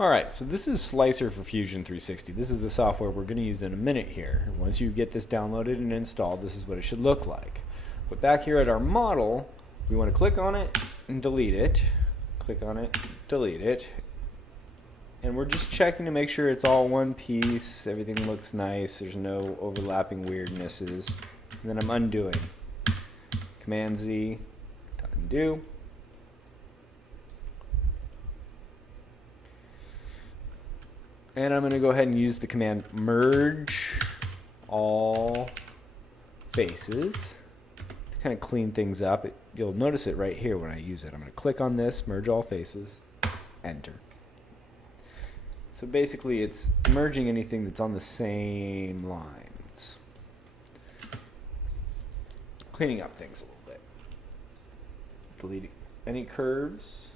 All right, so this is Slicer for Fusion 360. This is the software we're going to use in a minute here. Once you get this downloaded and installed, this is what it should look like. But back here at our model, we want to click on it and delete it. Click on it, delete it. And we're just checking to make sure it's all one piece, everything looks nice, there's no overlapping weirdnesses. And then I'm undoing. Command Z to undo. And I'm going to go ahead and use the command merge all faces to kind of clean things up. You'll notice it right here when I use it. I'm going to click on this, merge all faces, enter. So basically it's merging anything that's on the same lines. Cleaning up things a little bit. Deleting any curves.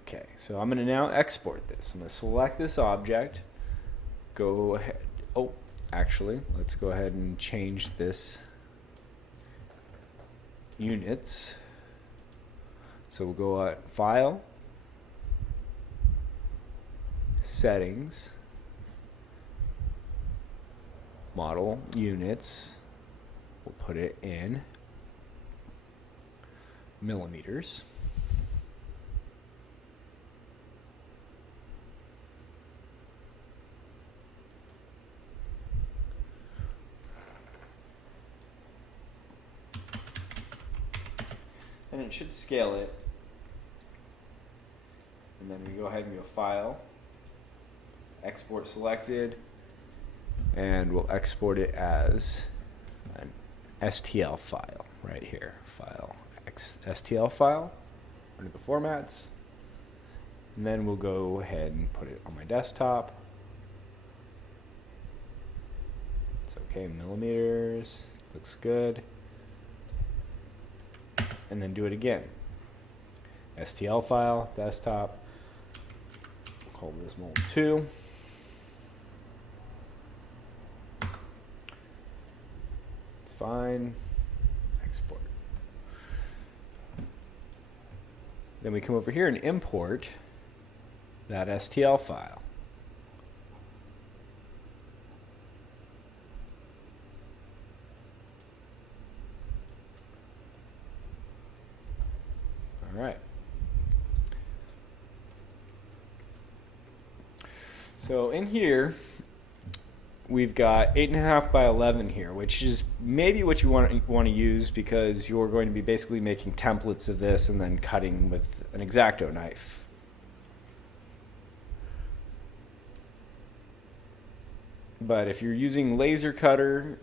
Okay, so I'm going to now export this. I'm going to select this object. Go ahead. Oh, actually, let's go ahead and change this units. So we'll go at File, Settings, Model, Units. We'll put it in millimeters. And it should scale it. And then we go ahead and go File, Export Selected, and we'll export it as an STL file right here. File, STL file, under the formats. And then we'll go ahead and put it on my desktop. It's okay, millimeters, looks good. And then do it again. STL file, desktop, call this mold 2. It's fine, export. Then we come over here and import that STL file. All right. So in here, we've got 8.5 by 11 here, which is maybe what you want to use because you're going to be basically making templates of this and then cutting with an X-Acto knife. But if you're using laser cutter,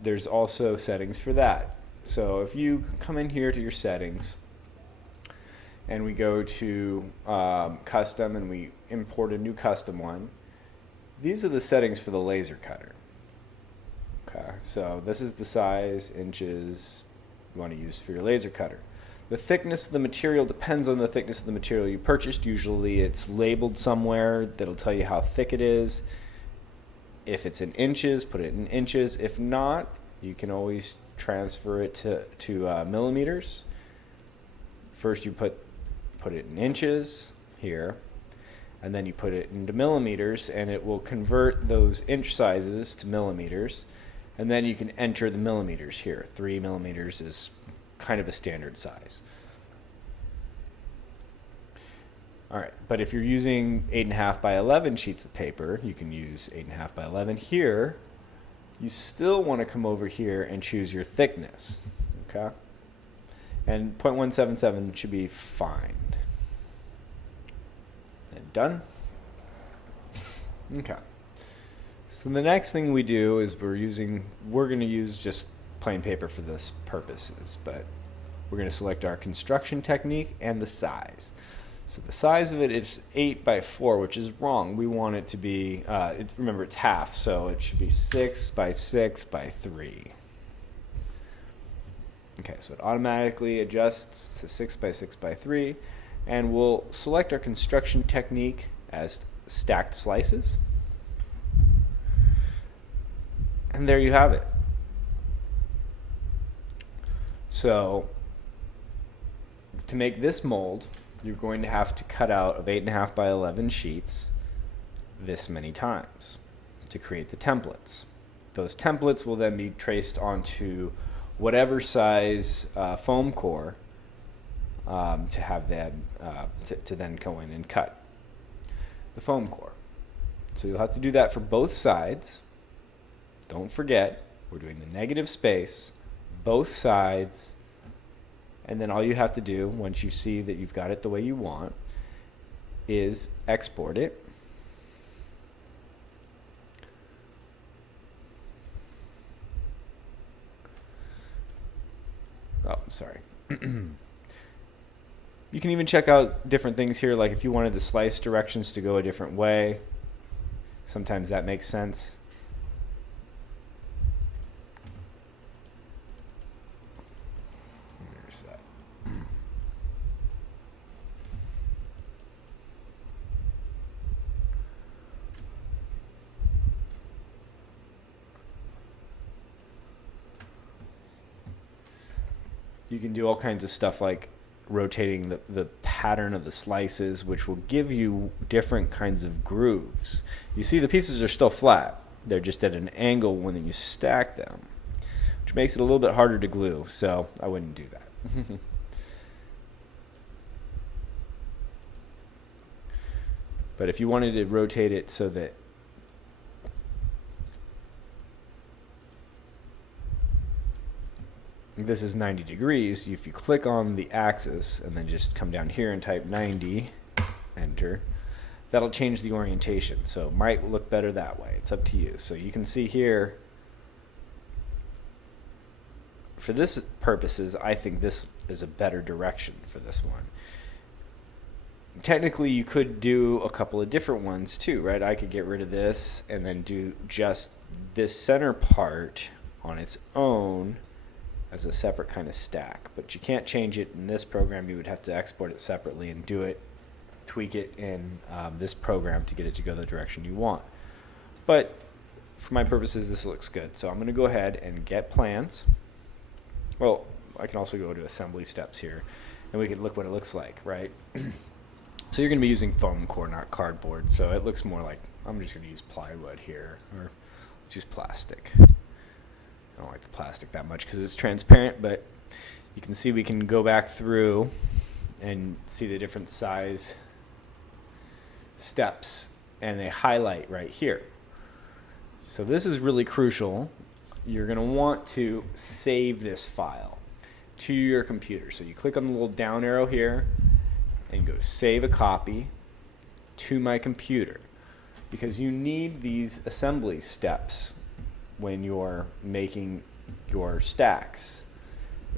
there's also settings for that. So if you come in here to your settings, and we go to custom and we import a new custom one. These are the settings for the laser cutter. Okay, so this is the size, inches you want to use for your laser cutter. The thickness of the material depends on the thickness of the material you purchased. Usually it's labeled somewhere that'll tell you how thick it is. If it's in inches, put it in inches. If not, you can always transfer it to millimeters. First you put it in inches here, and then you put it into millimeters, and it will convert those inch sizes to millimeters, and then you can enter the millimeters here. 3 millimeters is kind of a standard size. All right, but if you're using 8.5 by 11 sheets of paper, you can use 8.5 by 11 here. You still want to come over here and choose your thickness, okay? And 0.177 should be fine. And done. Okay. So the next thing we do is we're going to use just plain paper for this purposes, but we're going to select our construction technique and the size. So the size of it is 8 by 4, which is wrong. We want it to be, remember it's half, so it should be 6 by 6 by 3. Okay, so it automatically adjusts to 6 by 6 by 3, and we'll select our construction technique as stacked slices. And there you have it. So To make this mold, you're going to have to cut out of 8.5 by 11 sheets this many times to create the templates. Those templates will then be traced onto whatever size foam core to have them to then go in and cut the foam core. So you'll have to do that for both sides. Don't forget, we're doing the negative space, both sides, and then all you have to do once you see that you've got it the way you want is export it. Oh, sorry. You can even check out different things here, like if you wanted the slice directions to go a different way. Sometimes that makes sense. There's that. You can do all kinds of stuff like rotating the pattern of the slices, which will give you different kinds of grooves. You see the pieces are still flat. They're just at an angle when you stack them, which makes it a little bit harder to glue, so I wouldn't do that. But if you wanted to rotate it so that this is 90 degrees, if you click on the axis and then just come down here and type 90, enter, that'll change the orientation. So it might look better that way. It's up to you. So you can see here, for this purposes, I think this is a better direction for this one. Technically, you could do a couple of different ones too, right? I could get rid of this and then do just this center part on its own as a separate kind of stack, but you can't change it in this program. You would have to export it separately and do it, tweak it in this program to get it to go the direction you want. But for my purposes, this looks good. So I'm going to go ahead and get plans. Well, I can also go to assembly steps here, and we can look what it looks like, right? So you're going to be using foam core, not cardboard. So it looks more like, I'm just going to use plywood here, or let's use plastic. I don't like the plastic that much because it's transparent, but you can see we can go back through and see the different size steps, and they highlight right here. So this is really crucial. You're going to want to save this file to your computer. So you click on the little down arrow here and go save a copy to my computer, because you need these assembly steps when you're making your stacks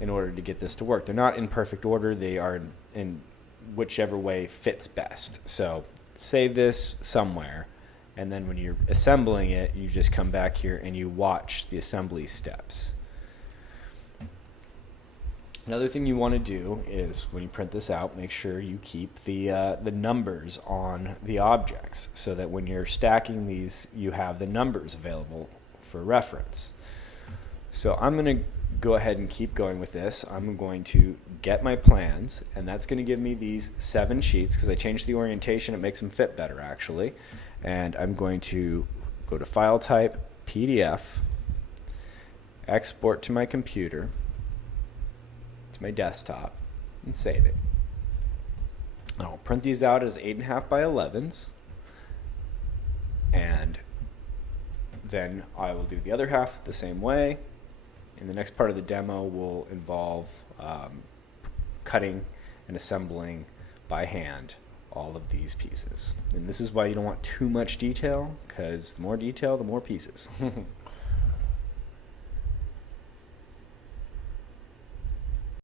in order to get this to work. They're not in perfect order. They are in whichever way fits best. So save this somewhere, and then when you're assembling it, you just come back here and you watch the assembly steps. Another thing you want to do is when you print this out, make sure you keep the numbers on the objects so that when you're stacking these, you have the numbers available for reference. So I'm going to go ahead and keep going with this. I'm going to get my plans, and that's going to give me these 7 sheets because I changed the orientation. It makes them fit better, actually. And I'm going to go to File Type, PDF, export to my computer, to my desktop, and save it. I'll print these out as 8.5 by 11s, and then I will do the other half the same way. And the next part of the demo will involve cutting and assembling by hand all of these pieces. And this is why you don't want too much detail, because the more detail, the more pieces.